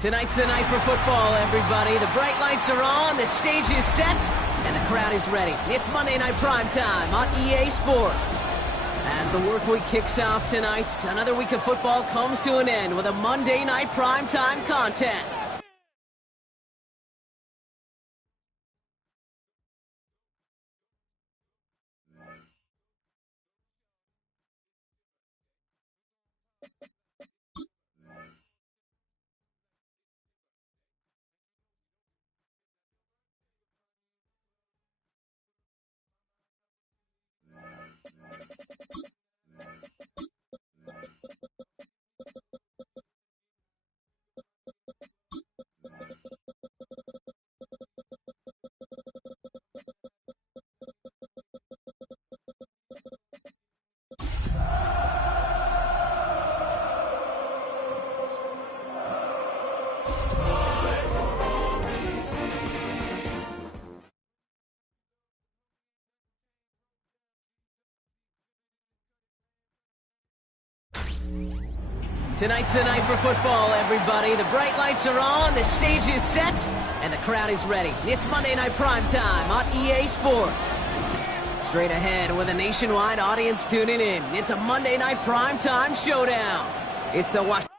Tonight's the night for football, everybody. The bright lights are on, the stage is set, and the crowd is ready. It's Monday Night Primetime on EA Sports. As the work week kicks off tonight, another week of football comes to an end with a Monday Night Primetime contest. Tonight's the night for football, everybody. The bright lights are on, the stage is set, and the crowd is ready. It's Monday Night Primetime on EA Sports. Straight ahead with a nationwide audience tuning in. It's a Monday Night Primetime showdown. It's the Washington.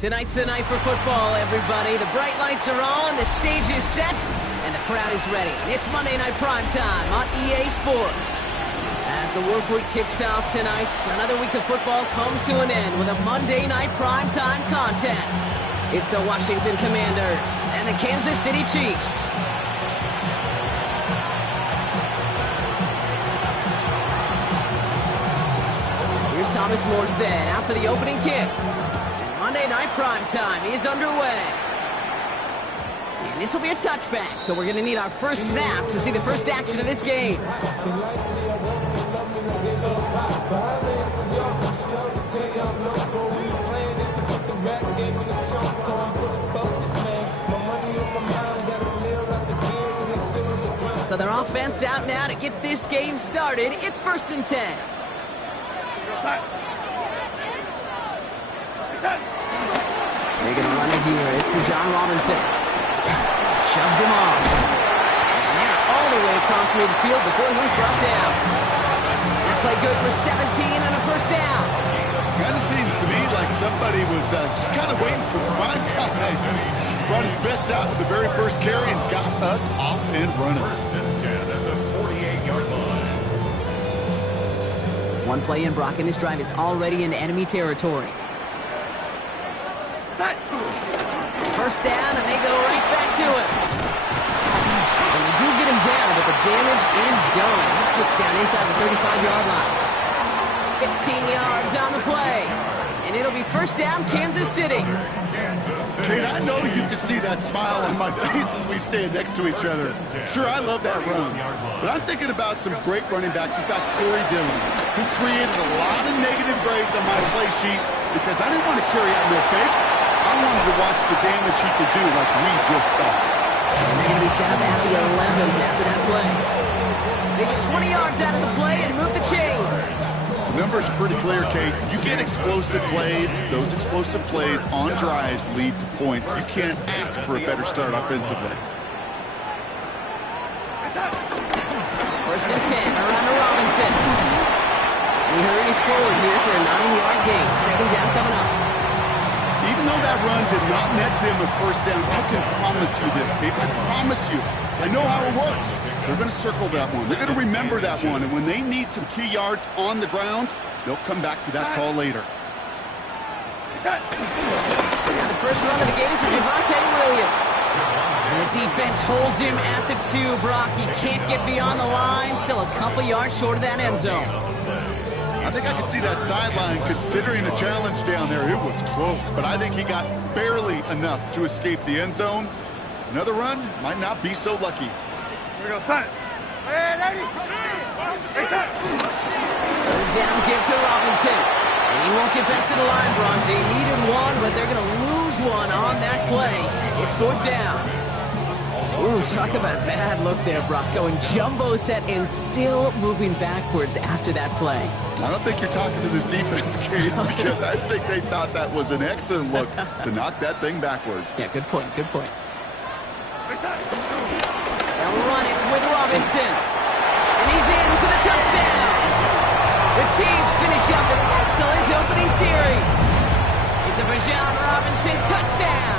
Tonight's the night for football, everybody. The bright lights are on, the stage is set, and the crowd is ready. It's Monday Night Primetime on EA Sports. As the work week kicks off tonight, another week of football comes to an end with a Monday Night Primetime contest. It's the Washington Commanders and the Kansas City Chiefs. Here's Thomas Morstead out for the opening kick. Monday Night Primetime is underway. And this will be a touchback, so we're going to need our first snap to see the first action of this game. So their offense out now to get this game started. It's 1st and 10. They're going to run it here. It's Bijan Robinson. Shoves him off. And they're all the way across midfield before he's brought down. That play good for 17 and a first down. Kind of seems to me like somebody was just kind of waiting for prime time. Brought his best out with the very first carry and's got us off and running. First and 10 at the 48-yard line. One play in, Brock, and his drive is already in enemy territory. First down, and they go right back to it. And they do get him down, but the damage is done. This gets down inside the 35-yard line. 16 yards on the play. And it'll be first down, Kansas City. Kate, I know you can see that smile on my face as we stand next to each other. Sure, I love that run. But I'm thinking about some great running backs. In fact, Corey Dillon, who created a lot of negative grades on my play sheet because I didn't want to carry out no fake. I wanted to watch the damage he could do like we just saw. And they're going to be set up at the 11 after that play. They get 20 yards out of the play and move the chains. The numbers are pretty clear, Kate. You get explosive plays. Those explosive plays on drives lead to points. You can't ask for a better start offensively. First and 10 around to Robinson. He hurries forward here for a 9-yard gain. Second down coming up. Even though that run did not net them a first down, I can promise you this, Kate. I promise you. I know how it works. They're going to circle that one. They're going to remember that one. And when they need some key yards on the ground, they'll come back to that call later. Now the first run of the game for Javonte Williams. And the defense holds him at the 2, Brock. He can't get beyond the line. Still a couple yards short of that end zone. I think I could see that sideline considering a challenge down there. It was close, but I think he got barely enough to escape the end zone. Another run might not be so lucky. Here we go, son. Hey, lady. Hey, son. Third down give to Robinson. And he won't get back to the line, Brock. They needed one, but they're going to lose one on that play. It's fourth down. Ooh, talk about a bad look there, Brock. Going jumbo set and still moving backwards after that play. I don't think you're talking to this defense, Kate, because I think they thought that was an excellent look to knock that thing backwards. Yeah, good point, good point. They'll run it with Robinson. And he's in for the touchdown. The Chiefs finish up an excellent opening series. It's a Bijan Robinson touchdown.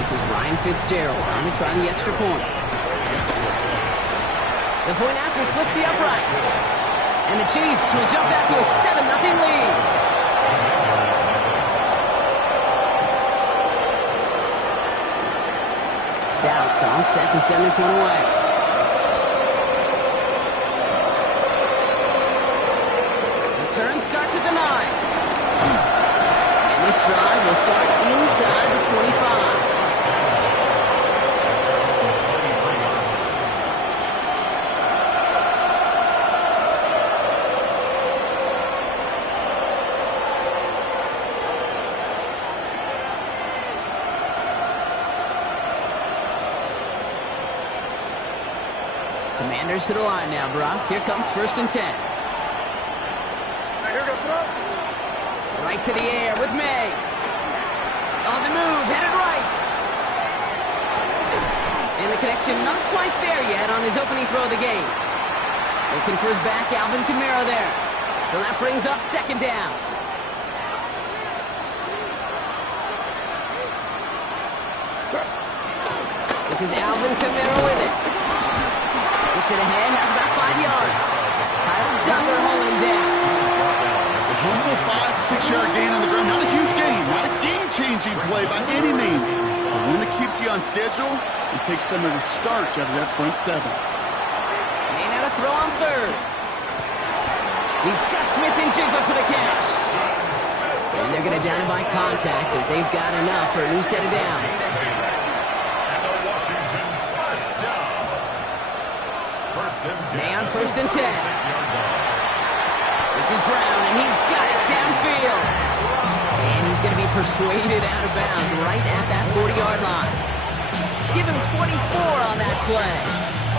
This is Ryan Fitzgerald on to try the extra point. The point after splits the uprights. And the Chiefs will jump out to a 7-0 lead. Stout all set to send this one away. Return starts at the 9. And this drive will start inside the 25. Commanders to the line now, Brock. Here comes first and 10. Right to the air with May. On the move, headed right. And the connection not quite there yet on his opening throw of the game. Looking for his back, Alvin Kamara there. So that brings up second down. This is Alvin Kamara with it. Gets it ahead, has about 5 yards. Kyle Duggar holding down. A humble 5 to 6 yard gain on the ground. Not a huge gain, not a game-changing play by any means. But one that keeps you on schedule and takes some of the starch out of that front 7. May not a throw on third. He's got Smith and Jigba for the catch. And they're going to down him by contact as they've got enough for a new set of downs. May on first and 10. This is Brown, and he's got it downfield. And he's going to be persuaded out of bounds right at that 40-yard line. Give him 24 on that play.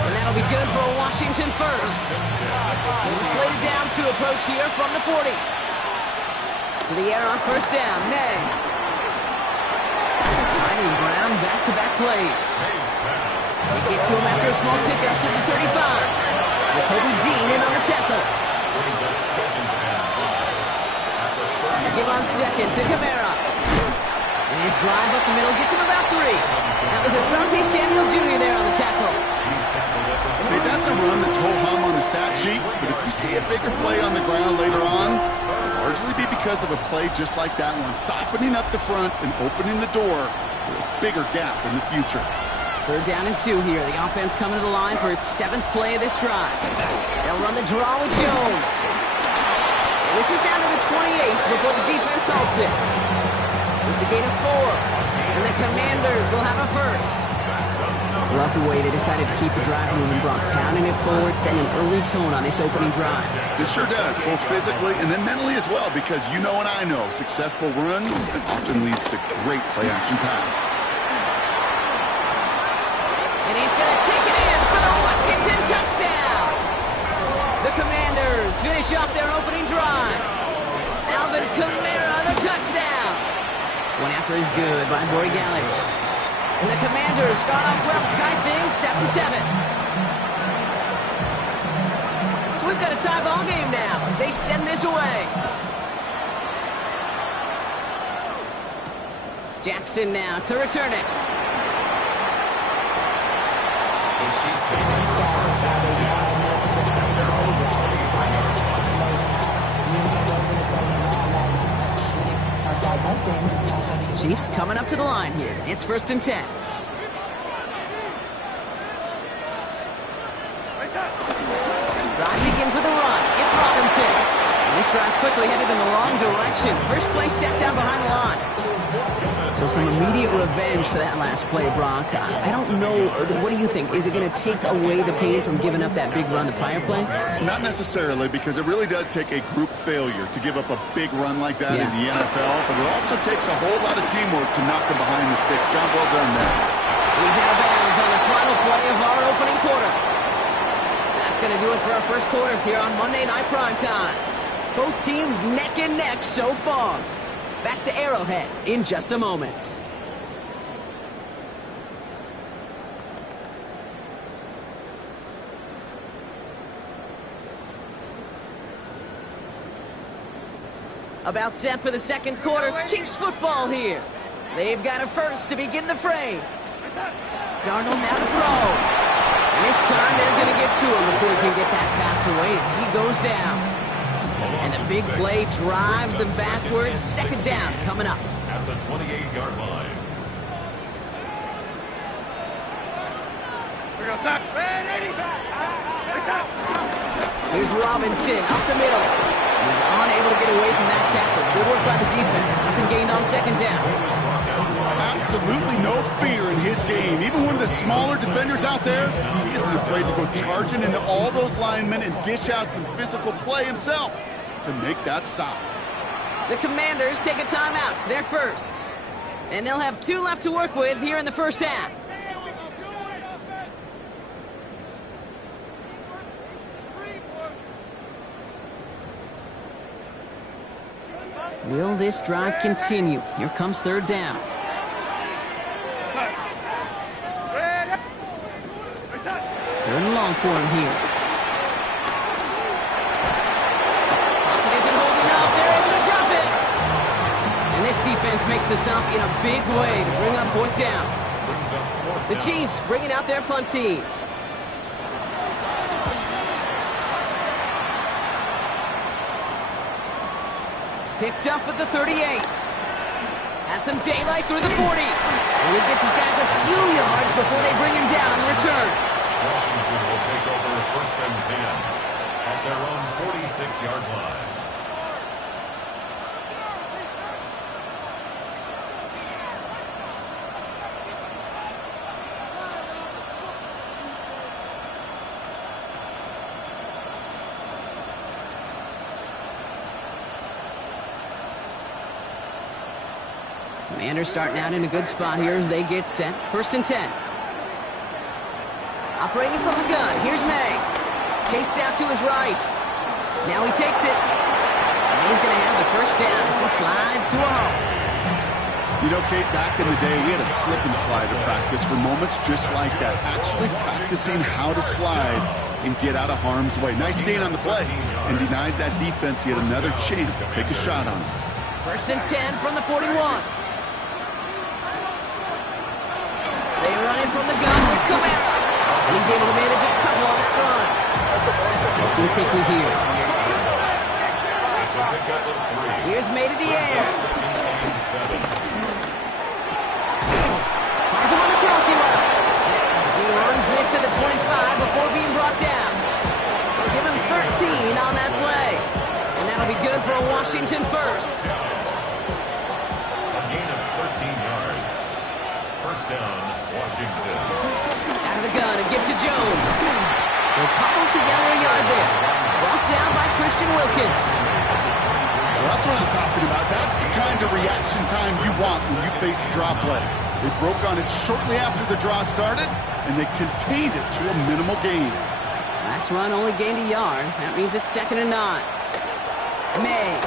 And that'll be good for a Washington first. And the slated downs to approach here from the 40. To the air on first down, May. Finding ground, back-to-back plays. They get to him after a small pickup to the 35. Jacoby Dean in on the tackle. Give on second to Kamara. And his drive up the middle gets him about 3. That was Asante Samuel Jr. there on the tackle. Hey, that's a run that's ho-hum on the stat sheet, but if you see a bigger play on the ground later on, it'll largely be because of a play just like that one, softening up the front and opening the door for a bigger gap in the future. 3rd down and 2 here. The offense coming to the line for its 7th play of this drive. They'll run the draw with Jones. And this is down to the 28 before the defense halts it. It's a gain of 4. And the Commanders will have a first. Love the way they decided to keep the drive moving, Brock, pounding it forward, setting an early tone on this opening drive. It sure does, both physically and then mentally as well, because you know and I know successful run often leads to great play-action pass. And he's going to take it in for the Washington touchdown. The Commanders finish off their opening drive. Alvin Kamara, the touchdown. One after is good by Borregales. And the Commanders start off well, tie things 7-7. So we've got a tie ball game now as they send this away. Jackson now to return it. Chiefs coming up to the line here. It's 1st and 10. Drive begins with a run. It's Robinson. And this drive's quickly headed in the wrong direction. First play set down behind the line. So some immediate revenge for that last play, Brock. I don't know. What do you think? Is it going to take away the pain from giving up that big run the prior play? Not necessarily, because it really does take a group failure to give up a big run like that in the NFL. But it also takes a whole lot of teamwork to knock them behind the sticks. John, well done there. He's out of bounds on the final play of our opening quarter. That's going to do it for our first quarter here on Monday Night Primetime. Both teams neck and neck so far. Back to Arrowhead in just a moment. About set for the second quarter. Chiefs football here. They've got a first to begin the fray. Darnold now to throw. And this time they're going to get to him before he can get that pass away as he goes down. And the big play drives them backwards. 2nd down coming up. At the 28-yard line. We go sack. Here's Robinson up the middle. He's unable to get away from that tackle. Good work by the defense. Nothing gained on 2nd down. Absolutely no fear in his game. Even one of the smaller defenders out there, he isn't afraid to go charging into all those linemen and dish out some physical play himself to make that stop. The Commanders take a timeout. It's their first. And they'll have 2 left to work with here in the first half. Will this drive continue? Here comes 3rd down. 3rd and long for him here. Pocket isn't holding up. They're able to drop it. And this defense makes the stop in a big way to bring up 4th down. The Chiefs bringing out their punt team. Picked up at the 38. Has some daylight through the 40. And he gets his guys a few yards before they bring him down on the return. Washington will take over 1st and 10 at their own 46-yard line. Commanders starting out in a good spot here as they get set. 1st and 10. Operating from the gun. Here's May. Chased out to his right. Now he takes it. he's going to have the first down as he slides to a halt. You know, Kate, back in the day, we had a slip and slider practice for moments just like that. Actually practicing how to slide and get out of harm's way. Nice gain on the play, and denied that defense yet another chance to take a shot on him. First and 10 from the 41. They run in from the gun with Camara. And he's able to manage a couple on that run. Looking quickly here. Here's May to the air. Finds him on the crossing route. He runs this to the 25 before being brought down. Give him 13 on that play. And that'll be good for a Washington first. A gain of 13 yards. First down, Washington. Out of the gun, a give to Jones. They'll cobble together a yard there. Brought down by Christian Wilkins. Well, that's what I'm talking about. That's the kind of reaction time you want when you face a draw play. They broke on it shortly after the draw started, and they contained it to a minimal gain. Last run only gained a yard. That means it's 2nd and 9. May.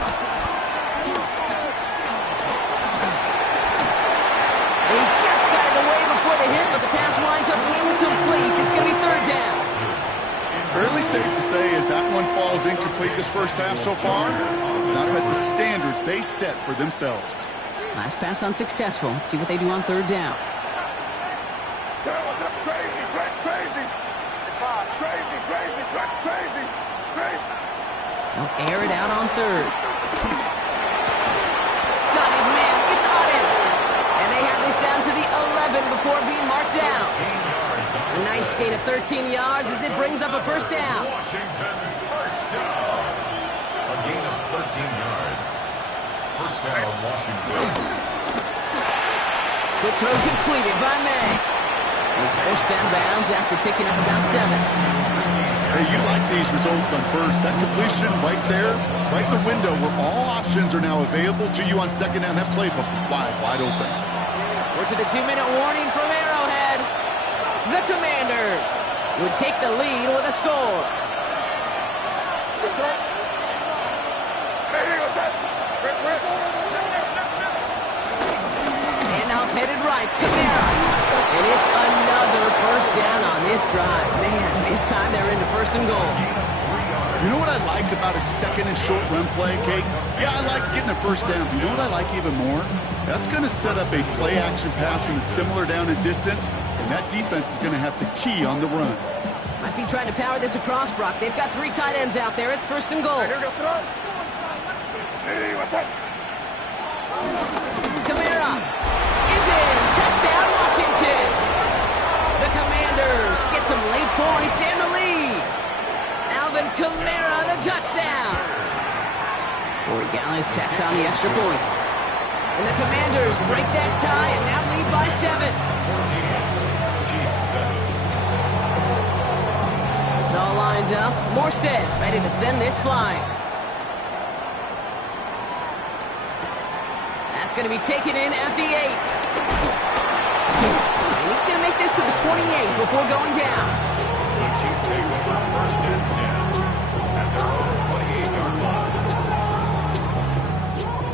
He just got it away before the hit, but the pass winds up incomplete. It's going to be 3rd down. Fairly safe to say as that one falls incomplete this first half so far, it's not met the standard they set for themselves. Last pass unsuccessful. Let's see what they do on 3rd down. They'll air it out on 3rd. Got his man. It's on it. And they have this down to the 11 before being marked down. A nice gain of 13 yards as it brings up a first down. Washington, first down. A gain of 13 yards. First down, Washington. Quick throw completed by May. He's forced down bounds after picking up about 7. Hey, you like these results on first. That completion right there, right in the window where all options are now available to you on 2nd down. That playbook wide open. We're to the 2-minute warning from Arrowhead. The Commanders would take the lead with a score. Handoff headed right, Camara. And it's another first down on this drive. Man, this time they're into 1st and goal. You know what I like about a 2nd and short run play, Kate? Yeah, I like getting a first down. You know what I like even more? That's going to set up a play-action pass in a similar down and distance, and that defense is going to have to key on the run. Might be trying to power this across, Brock. They've got 3 tight ends out there. It's 1st and goal. Camara is in. Touchdown, Washington. The Commanders get some late points and the lead. Alvin Kamara, the touchdown. Corey Gallis tacks on the extra point. And the Commanders break that tie and now lead by 7. It's all lined up. Morstead ready to send this flying. That's going to be taken in at the 8. And he's going to make this to the 28 before going down. The Chiefs take over 1st and 10 at their own 28-yard line.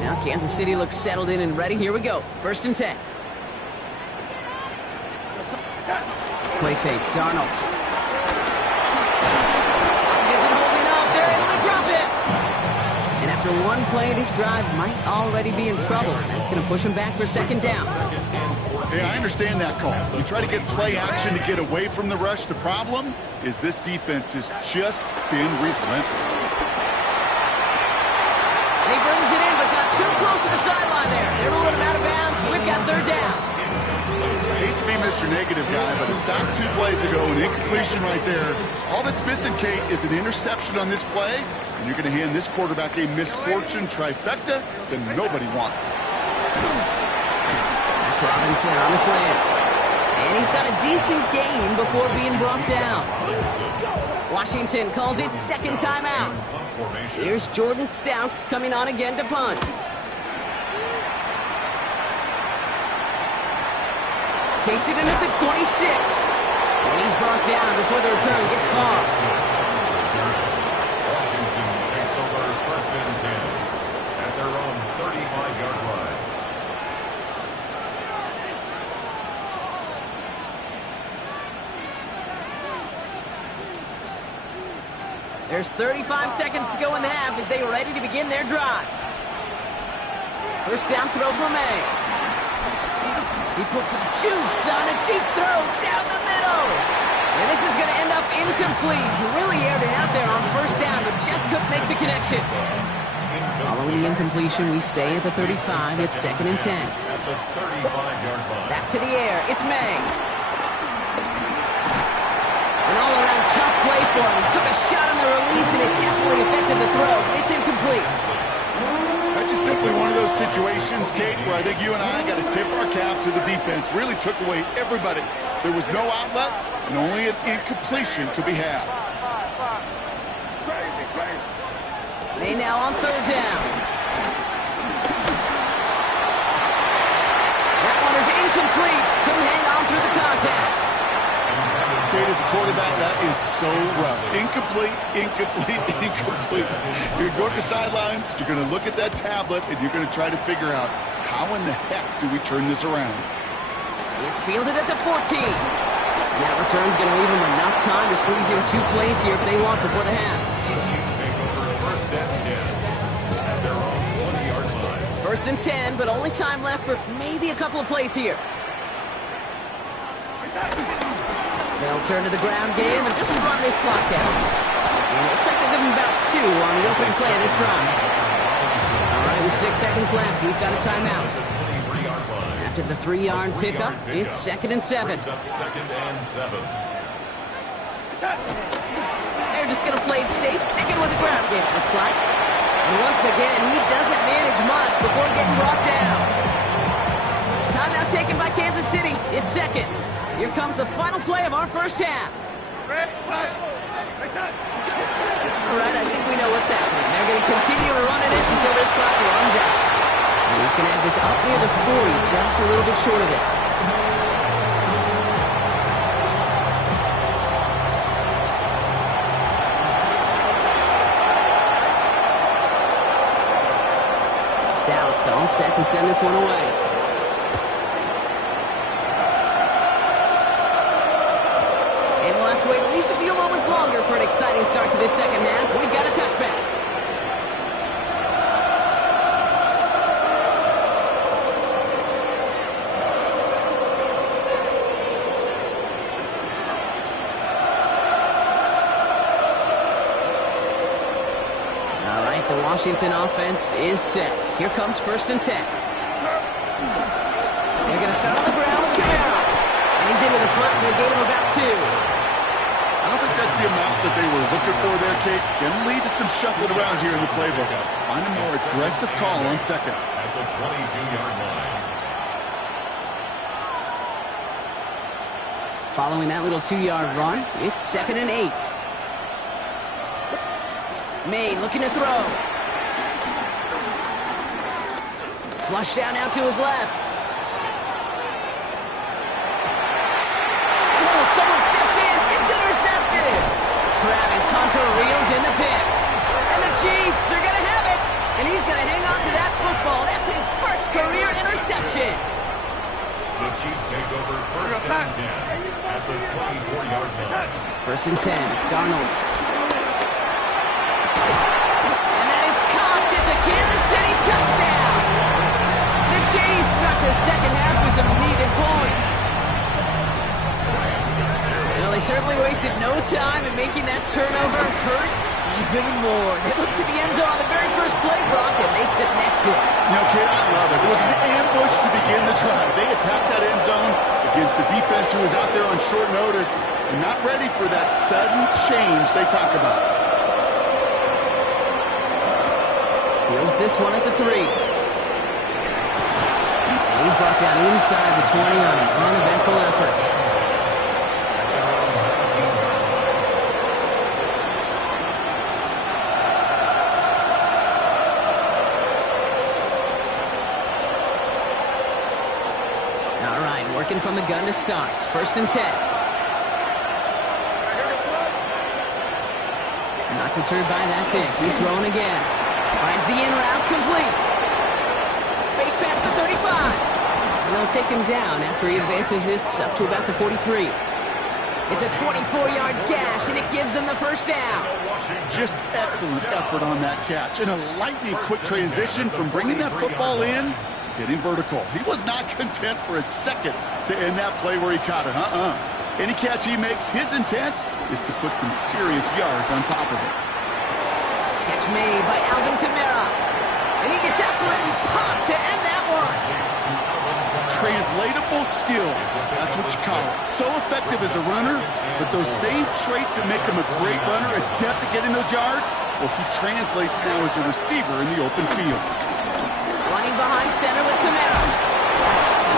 Now Kansas City looks settled in and ready. Here we go. 1st and 10. Play fake. Darnold. Isn't holding up. They're able to drop it. And after one play, this drive might already be in trouble. That's going to push him back for 2nd down. Hey, I understand that call. You try to get play action to get away from the rush. The problem is this defense has just been relentless. And he brings it in, but got too close to the sideline there. They're ruling him out of bounds. We've got 3rd down. I hate to be Mr. Negative guy, but a sack 2 plays ago, an incompletion right there. All that's missing, Kate, is an interception on this play, and you're going to hand this quarterback a misfortune trifecta that nobody wants. That's Robinson on the slant. And he's got a decent gain before being brought down. Washington calls it 2nd timeout. Here's Jordan Stouts coming on again to punt. Takes it in at the 26. And he's brought down before the return gets far. Washington takes over 1st and 10. There's 35 seconds to go in the half as they are ready to begin their drive. First down throw for May. He puts some juice on a deep throw down the middle. And this is going to end up incomplete. He really aired it out there on first down, but just couldn't make the connection. Following the incompletion, we stay at the 35. It's 2nd and 10. At the 35-yard line. Back to the air. It's May. An all-around tough play for him. He took a shot on the release, and it definitely affected the throw. It's incomplete. That's just simply one of those situations, Kate, where I think you and I got to tip our cap to the defense. Really took away everybody. There was no outlet, and only an incompletion could be had. May now on 3rd down. That one is incomplete. Couldn't hang on through the contact. Kate, as a quarterback, that is so rough. Incomplete, incomplete, incomplete. You're going to go to the sidelines, you're going to look at that tablet, and you're going to try to figure out how in the heck do we turn this around. It's fielded at the 14. And that return's going to leave them enough time to squeeze in 2 plays here if they want before the half. First and 10 at their own 20-yard line. 1st and 10, but only time left for maybe a couple of plays here. They'll turn to the ground game and just run this clock out. It looks like they'll give them about 2 on the opening play of this drive. All right, with 6 seconds left, we've got a timeout. After the 3-yard pickup, it's 2nd and 7. Second and 7. They're just going to play it safe, sticking with the ground game, it looks like. And once again, he doesn't manage much before getting brought down. Timeout taken by Kansas City. It's 2nd. Here comes the final play of our first half. All right, I think we know what's happening. They're going to continue running it until this clock runs out. And he's going to have this up near the 40, just a little bit short of it. Stout all set to send this one away. And we'll have to wait at least a few moments longer for an exciting start to this second half. We've got a touchback. The Washington offense is set. Here comes 1st and 10. They're going to start on the ground with Camaro. And he's into the front for a gain of about 2. I don't think that's the amount that they were looking for there, Kate. Going to lead to some shuffling around here in the playbook. Find a more aggressive call on 2nd. At the 22-yard line. Following that little 2-yard run, it's 2nd and 8. May looking to throw. Flush down out to his left. Oh, someone stepped in. It's intercepted. Travis Hunter reels in the pick. And the Chiefs are going to have it. And he's going to hang on to that football. That's his first career interception. The Chiefs take over 1st and 10 at the 24-yard line. 1st and 10. Darnold. Kansas City touchdown! The Chiefs start the second half with some needed points. Well, they certainly wasted no time in making that turnover hurt even more. They looked to the end zone on the very first play, Brock, and they connected. You know, kid, I love it. It was an ambush to begin the drive. They attacked that end zone against a defense who was out there on short notice and not ready for that sudden change they talk about. Fields this one at the 3. And he's brought down inside the 20 on an uneventful effort. All right, working from the gun to start. 1st and 10. Not deterred by that pick. He's throwing again. Finds the in route complete. Space past the 35. And they'll take him down after he advances this up to about the 43. It's a 24-yard gash, and it gives them the first down. Just excellent effort on that catch. And a lightning-quick transition from bringing that football in to getting vertical. He was not content for a second to end that play where he caught it. Any catch he makes, his intent is to put some serious yards on top of it. Catch made by Alvin Kamara. And he gets absolutely popped to end that one. Translatable skills. That's what you call it. So effective as a runner, but those same traits that make him a great runner, adept at getting those yards, well, he translates now as a receiver in the open field. Running behind center with Kamara.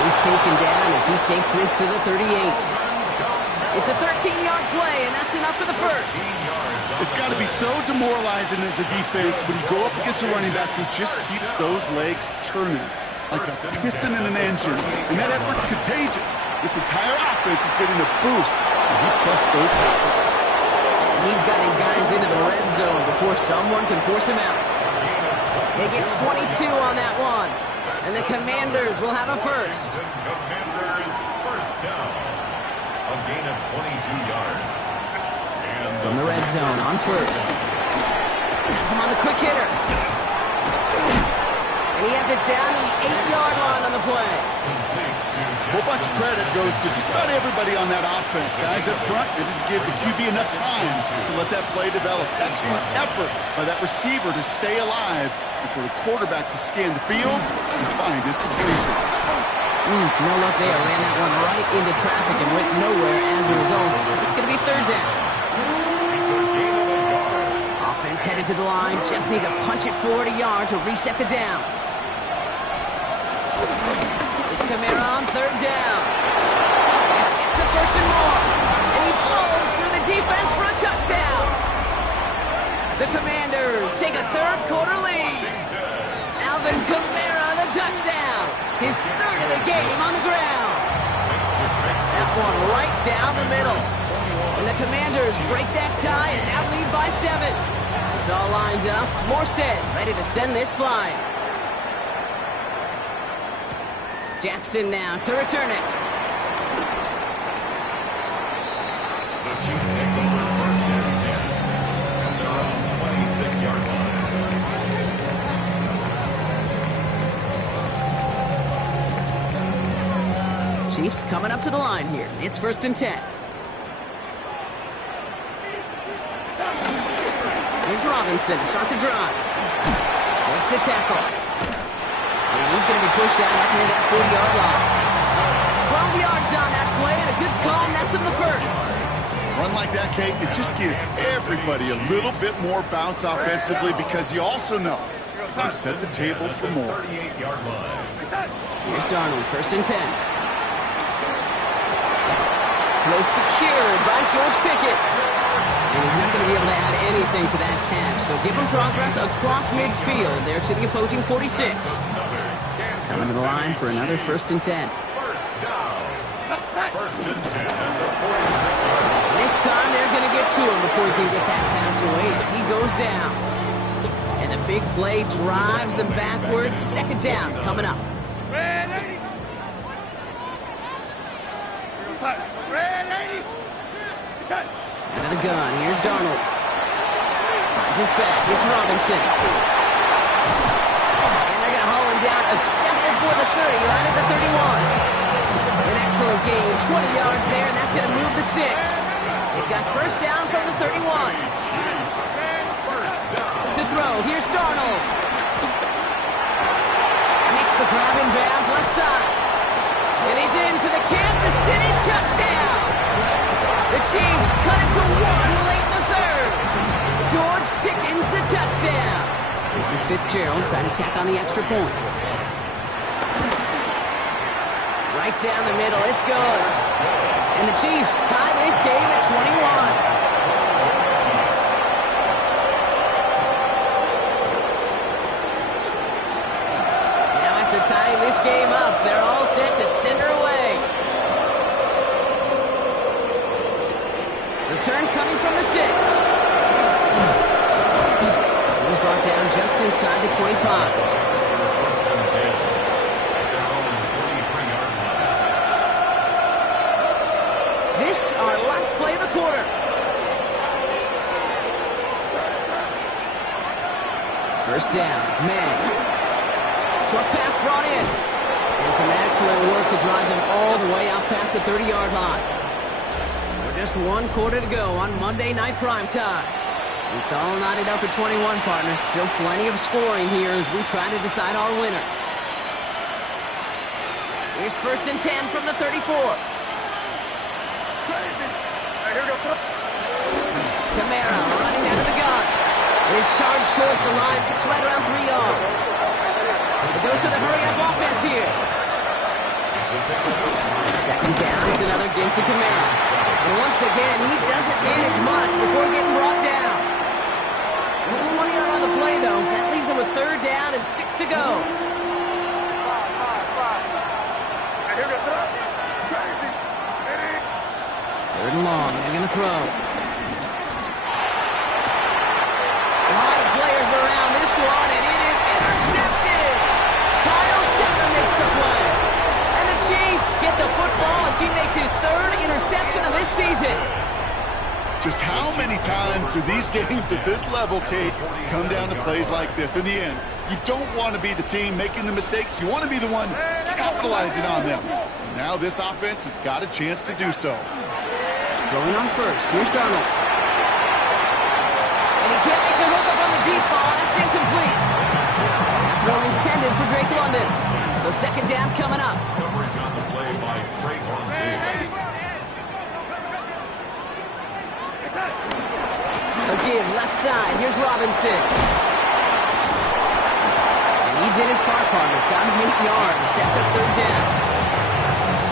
He's taken down as he takes this to the 38. It's a 13-yard play, and that's enough for the first. It's got to be so demoralizing as a defense when you go up against a running back who just keeps those legs churning like a piston in an engine, and that effort's contagious. This entire offense is getting a boost, and he busts those tackles. He's got his guys into the red zone before someone can force him out. They get 22 on that one, and the Commanders will have a first. Commanders first down. A gain of 22 yards. From the red zone on first. Has him on the quick hitter. And he has it down to the 8-yard line on the play. A whole bunch of credit goes to just about everybody on that offense. Guys up front, they didn't give the QB enough time to let that play develop. Excellent effort by that receiver to stay alive and for the quarterback to scan the field and find his completion. No luck there. Ran that one right into traffic and went nowhere as a result. It's going to be third down. Offense headed to the line. Just need to punch it forward a yard to reset the downs. It's Kamara on third down. Just gets the first and more. And he blows through the defense for a touchdown. The Commanders take a third-quarter lead. Alvin Kamara, the touchdown. His third of the game on the ground. That one right down the middle. And the Commanders break that tie and now lead by 7. It's all lined up. Morstead ready to send this flying. Jackson now to return it. The Chiefs take over first and 10 at their own 26-yard line. Chiefs coming up to the line here. It's first and 10. Here's Robinson to start the drive. Makes the tackle. And he's going to be pushed out up near that 40-yard line. 12 yards on that play and a good call, and that's of the first. Run like that, Kate, it just gives everybody a little bit more bounce offensively because you also know you set the table for more. 38-yard line. Here's Darnold, first and 10. Close secured by George Pickett. And he's not going to be able to add anything to that catch. So give him progress across midfield there to the opposing 46. Coming to the line for another first and 10. First down. First and 10 at the 46-yard line. This time they're going to get to him before he can get that pass away as he goes down. And the big play drives them backwards. Second down coming up. Out of the gun, here's Darnold. Finds his back, it's Robinson. And they're going to haul him down a step before the 30, right at the 31. An excellent gain, 20 yards there, and that's going to move the sticks. They've got first down from the 31. To throw, here's Darnold. Makes the grab in bounds left side. And he's in for the Kansas City touchdown. The Chiefs cut it to 1 late in the third. George Pickens the touchdown. This is Fitzgerald trying to tack on the extra point. Right down the middle, it's good. And the Chiefs tie this game at 21. Now after tying this game up, they're all set to send her away. Return coming from the 6. He's brought down just inside the 25. This, our last play of the quarter. First down, man. Short pass brought in. And some excellent work to drive them all the way out past the 30-yard line. So just one quarter to go on Monday Night Primetime. It's all knotted up at 21, partner. Still plenty of scoring here as we try to decide our winner. Here's first and 10 from the 34. Kamara running out of the gun. His charge towards the line gets right around 3 yards. It goes to the hurry-up offense here. Second down, it's another give to Kamara. And once again, he doesn't manage much before getting brought down. Just 1 yard on the play, though. That leaves him with third down and 6 to go. Third and long. They're going to throw. A lot of players around this one, and it is intercepted. Kyle Dipper makes the play. And the Chiefs get the football as he makes his third interception of this season. Just how many times do these games at this level, Kate, come down to plays like this? In the end, you don't want to be the team making the mistakes. You want to be the one capitalizing on them. And now this offense has got a chance to do so. Going on first. Here's Darnold. And he can't make the hook up on the deep ball. That's incomplete. That throw intended for Drake London. So second down coming up. Coverage on the play by Drake London. A give left side. Here's Robinson. And he did his part, partner. Got him 8 yards. Sets up third down.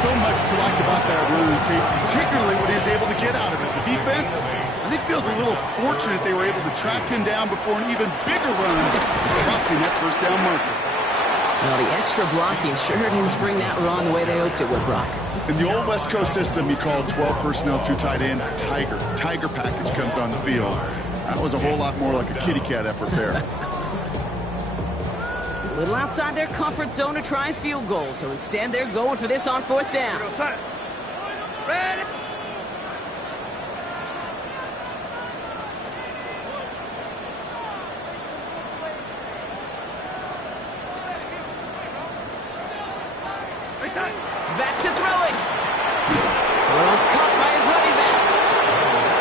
So much to like about that run, Kate, particularly what he was able to get out of it. The defense, I think, feels a little fortunate they were able to track him down before an even bigger run, crossing that first down marker. Well, the extra blocking sure didn't spring that run the way they hoped it would, Brock. In the old West Coast system, you called 12 personnel, 2 tight ends, Tiger. Tiger package comes on the field. That was a whole lot more like a kitty cat effort there. A little outside their comfort zone to try and field goal, so instead they're going for this on fourth down. Ready. Back to throw it. Well, caught by his running back.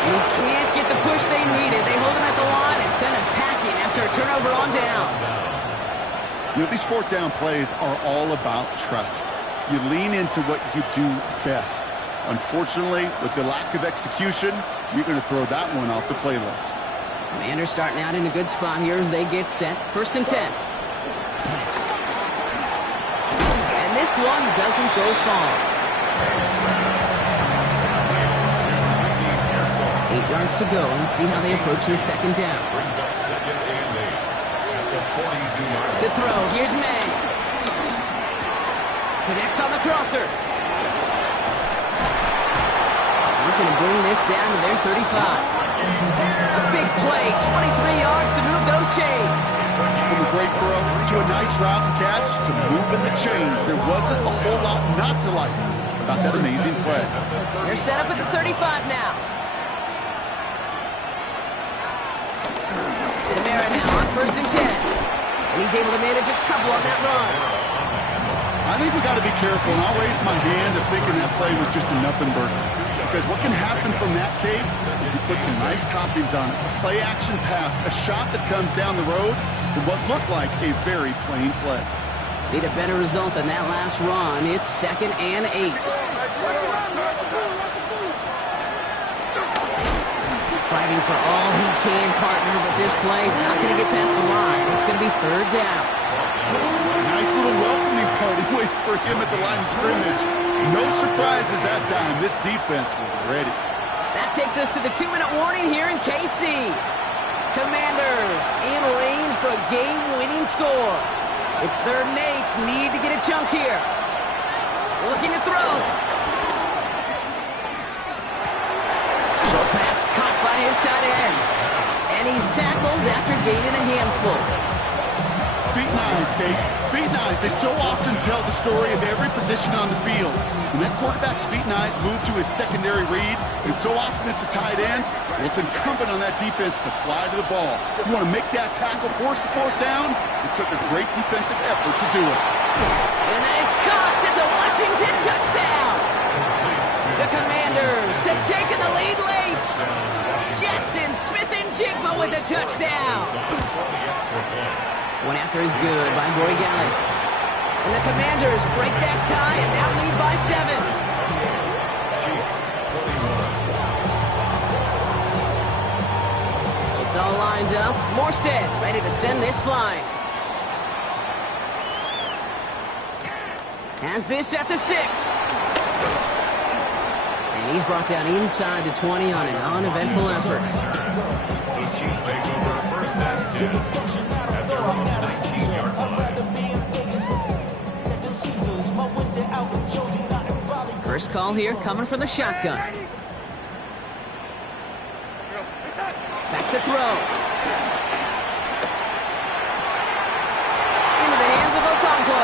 And he can't get the push they needed. They hold him at the line and send him packing after a turnover on downs. You know, these fourth down plays are all about trust. You lean into what you do best. Unfortunately, with the lack of execution, you're going to throw that one off the playlist. Commanders starting out in a good spot here as they get set. First and 10. And this one doesn't go far. 8 yards to go. Let's see how they approach this second down. Brings up second and 8 at the 42-yard. To throw, here's May. Connects on the crosser. He's going to bring this down to their 35. A big play, 23 yards to move those chains. From a great throw to a nice route and catch to moving the chains. There wasn't a whole lot not to like about that amazing play. They're set up at the 35 now. Kamara now on first and 10. And he's able to manage a couple on that run. I think we got to be careful, and I'll raise my hand of thinking that play was just a nothing burger. Because what can happen from that, Kate, is he puts some nice toppings on it. A play-action pass, a shot that comes down the road for what looked like a very plain play. Need a better result than that last run. It's second and 8. Fighting for all he can, partner, but this play is not going to get past the line. It's going to be third down. Nice little welcoming party waiting for him at the line of scrimmage. No surprises that time. This defense was ready. That takes us to the 2-minute warning here in KC. Commanders in range for a game-winning score. It's third and 8. Need to get a chunk here. Looking to throw. Short pass caught by his tight end. And he's tackled after gaining a handful. Feet and eyes, Kate. Feet and eyes. They so often tell the story of every position on the field. When that quarterback's feet and eyes move to his secondary read, and so often it's a tight end, well, it's incumbent on that defense to fly to the ball. You want to make that tackle, force the fourth down? It took a great defensive effort to do it. And that is caught. It's a Washington touchdown. The Commanders have taken the lead late. Jackson Smith-Njigba with a touchdown. One after is good by Borregales. And the Commanders break that tie and now lead by 7. It's all lined up. Morstead ready to send this flying. Has this at the 6. And he's brought down inside the 20 on an uneventful effort. The Chiefs take over first and 10 at their own 19-yard line. First call here coming from the shotgun. Back to throw. Into the hands of Okonkwo.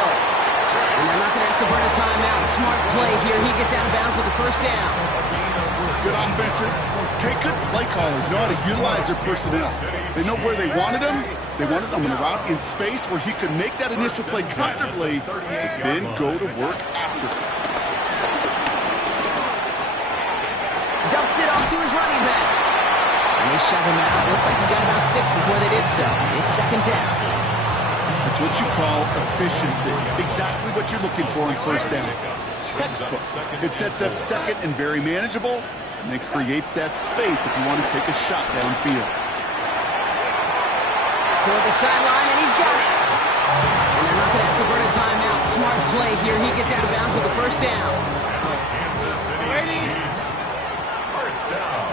And they're not going to have to burn a timeout. Smart play here. He gets out of bounds with the first down. Good offenses. Okay, good play callers know how to utilize their personnel. They know where they wanted him. They wanted him on the route in space where he could make that initial play comfortably, then go to work after. Dumps it off to his running back. And they shove him out. Looks like he got about 6 before they did so. It's second down. That's what you call efficiency. Exactly what you're looking for in first down. Textbook. It sets up second and very manageable, and it creates that space if you want to take a shot downfield. Toward the sideline, and he's got it. And they're not going to have to burn a timeout. Smart play here. He gets out of bounds with the first down. Kansas City Chiefs. First down.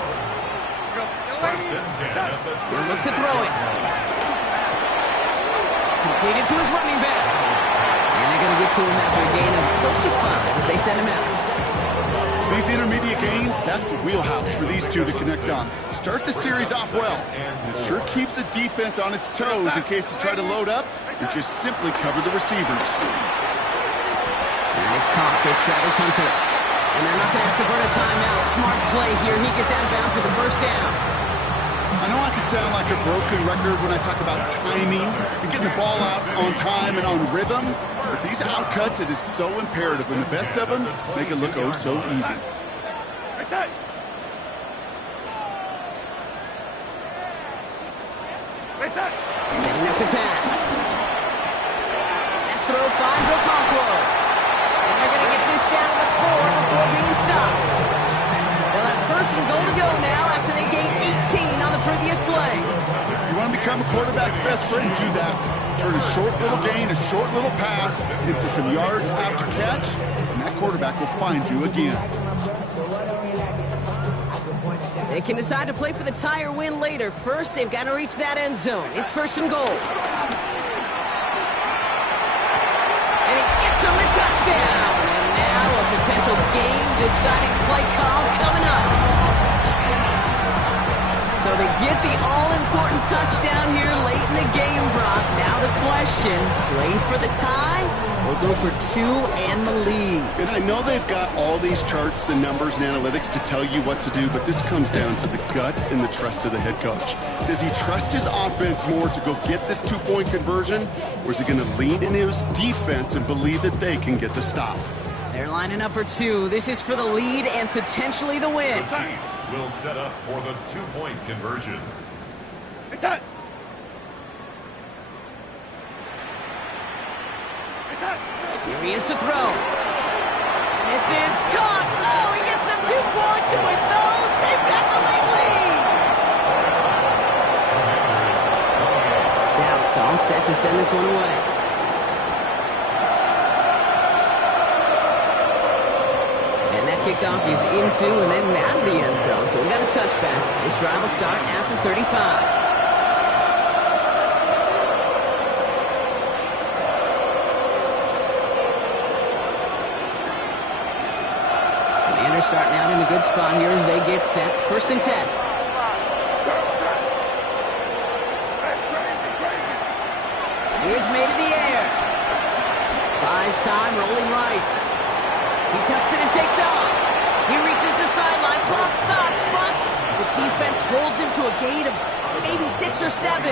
First and 10 at the 36. He'll look to throw it. Completed to his running back. And they're going to get to him after a gain of close to 5 as they send him out. These intermediate gains, that's the wheelhouse for these two to connect on. Start the series off well. It sure keeps the defense on its toes in case they try to load up and just simply cover the receivers. Nice caught. It's Travis Hunter. And they're not going to have to burn a timeout. Smart play here. He gets out of bounds with the first down. I know I can sound like a broken record when I talk about timing and getting the ball out on time and on rhythm, but these outcuts, it is so imperative, and the best of them make it look oh so easy. Setting up to pass. That throw finds Okonkwo. And they're going to get this down to the 4 before being stopped. They'll have first and goal to go now after they gain 18 on the previous play. You want to become a quarterback's best friend, do that. Turn a short little gain, a short little pass into some yards after catch, and that quarterback will find you again. They can decide to play for the tie or win later. First, they've got to reach that end zone. It's first and goal. And it gets them the touchdown. And now a potential game-deciding play call coming up. So they get the all-important touchdown here late in the game, Brock. Now the question, play for the tie or go for 2 and the lead? And I know they've got all these charts and numbers and analytics to tell you what to do, but this comes down to the gut and the trust of the head coach. Does he trust his offense more to go get this 2-point conversion, or is he going to lean in his defense and believe that they can get the stop? They're lining up for 2. This is for the lead and potentially the win. The Chiefs will set up for the 2-point conversion. Here he is to throw. And this is caught. Oh, he gets them 2 points, and with those, they've got the league lead. Stout all set to send this one away. Kickoff is into and then out of the end zone. So we got a touchback. This drive will start at the 35. Commanders starting out in a good spot here as they get set. First and 10. Here's made in the air. Buys time, rolling right. He tucks it and takes off. He reaches the sideline, clock stops, but the defense holds him to a gain of maybe 6 or 7.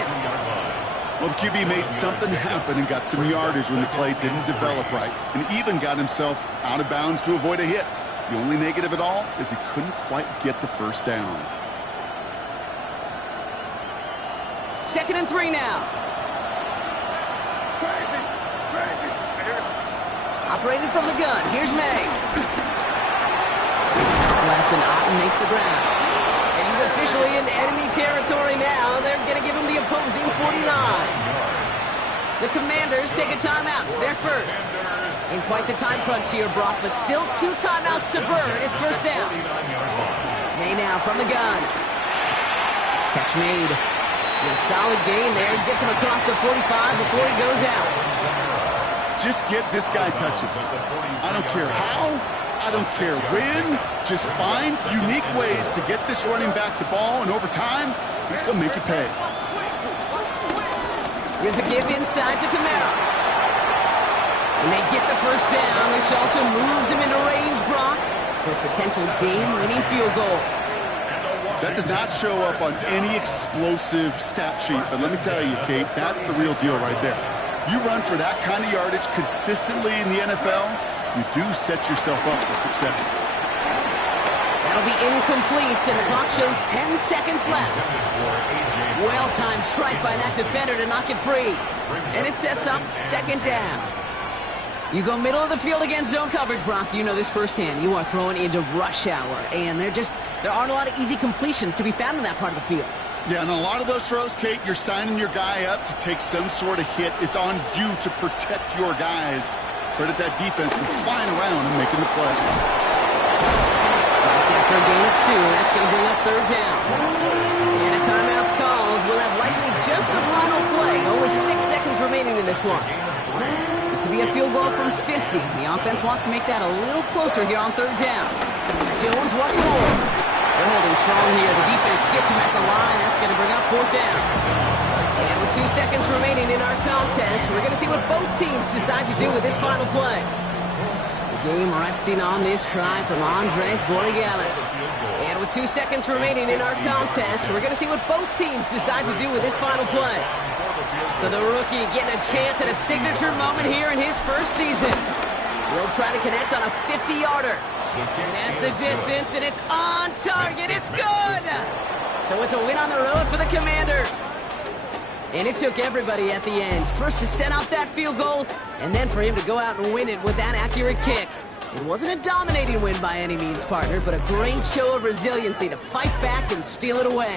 Well, the QB made something happen and got some yardage when the play didn't develop right, and even got himself out of bounds to avoid a hit. The only negative at all is he couldn't quite get the first down. 2nd and 3 now. Operated from the gun. Here's May. Left and Otten makes the ground. And he's officially in enemy territory now. They're going to give him the opposing 49. The Commanders take a timeout. It's their first. In quite the time crunch here, Brock, but still 2 timeouts to burn. It's first down. May now from the gun. Catch made. A solid gain there. Gets him across the 45 before he goes out. Just get this guy touches. I don't care how, I don't care when. Just find unique ways to get this running back the ball, and over time, he's going to make you pay. Here's a give inside to Camara. And they get the first down. This also moves him into range, Brock, for a potential game-winning field goal. That does not show up on any explosive stat sheet, but let me tell you, Kate, that's the real deal right there. You run for that kind of yardage consistently in the NFL, you do set yourself up for success. That'll be incomplete, and the clock shows 10 seconds left. Well-timed strike by that defender to knock it free. And it sets up 2nd down. You go middle of the field against zone coverage, Brock. You know this firsthand. You are throwing into rush hour, and there aren't a lot of easy completions to be found in that part of the field. Yeah, and a lot of those throws, Kate, you're signing your guy up to take some sort of hit. It's on you to protect your guys. Credit that defense for flying around and making the play. Stopped after a gain of 2. That's going to bring up 3rd down. And a timeout's called. We'll have likely just a final play. Only 6 seconds remaining in this one. This will be a field goal from 50. The offense wants to make that a little closer here on 3rd down. Jones wants more. They're holding strong here. The defense gets him at the line. That's going to bring up 4th down. And with 2 seconds remaining in our contest, we're going to see what both teams decide to do with this final play. The game resting on this try from Andres Borregales. And with 2 seconds remaining in our contest, we're going to see what both teams decide to do with this final play. So the rookie getting a chance at a signature moment here in his first season. Will try to connect on a 50-yarder. It has the distance, and it's on target. It's good! So it's a win on the road for the Commanders. And it took everybody at the end. First to set up that field goal, and then for him to go out and win it with that accurate kick. It wasn't a dominating win by any means, partner, but a great show of resiliency to fight back and steal it away.